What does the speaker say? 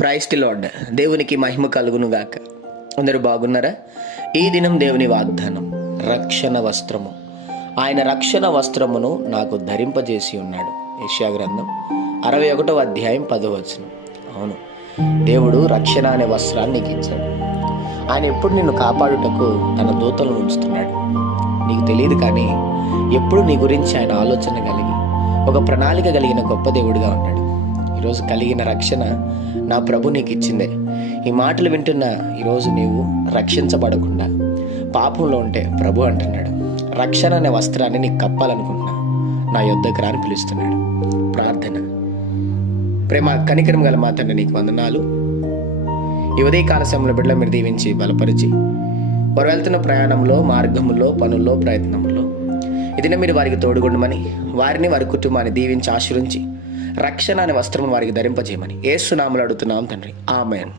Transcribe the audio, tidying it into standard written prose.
Praise the lord. దేవునికి మహిమ కలుగును గాక. అందరూ బాగున్నారా? ఈ దినం దేవుని వాగ్దానం, రక్షణ వస్త్రము. ఆయన రక్షణ వస్త్రమును నాకు ధరింపజేసి ఉన్నాడు. యెషయా గ్రంథం 61వ అధ్యాయం 10వ వచనం. అవును, దేవుడు రక్షణ అనే వస్త్రాన్ని నీకు ఇచ్చాడు. ఆయన ఎప్పుడు నిన్ను కాపాడుటకు తన దూతలను ఉంచుతున్నాడు. నీకు తెలియదు, కానీ ఎప్పుడు నీ గురించి ఆయన ఆలోచన కలిగి ఒక ప్రణాళిక కలిగిన గొప్ప దేవుడిగా ఉన్నాడు. ఈరోజు కలిగిన రక్షణ నా ప్రభు నీకు ఇచ్చిందే. ఈ మాటలు వింటున్న ఈరోజు నీవు రక్షించబడకుండా పాపంలో ఉంటే ప్రభు అంటున్నాడు, రక్షణ అనే వస్త్రాన్ని నీకు కప్పాలనుకుంటున్నా, నా యొద్దకు రాని పిలుస్తున్నాడు. ప్రార్థన. ప్రేమ కనికరం గల మా తండ్రి, నీకు వందనాలు. ఈ ఉదయకాల సమయంలో బిడ్డల మీరు దీవించి బలపరిచి, వారు వెళ్తున్న ప్రయాణంలో, మార్గంలో, పనుల్లో, ప్రయత్నంలో ఇదిన మీరు వారికి తోడుగుండమని, వారిని వారి కుటుంబాన్ని దీవించి ఆశీర్వించి రక్షణ అనే వస్త్రం వారికి ధరింపజేయమని యేసు నామములో అడుగుతున్నాం తండ్రి. ఆమేన్.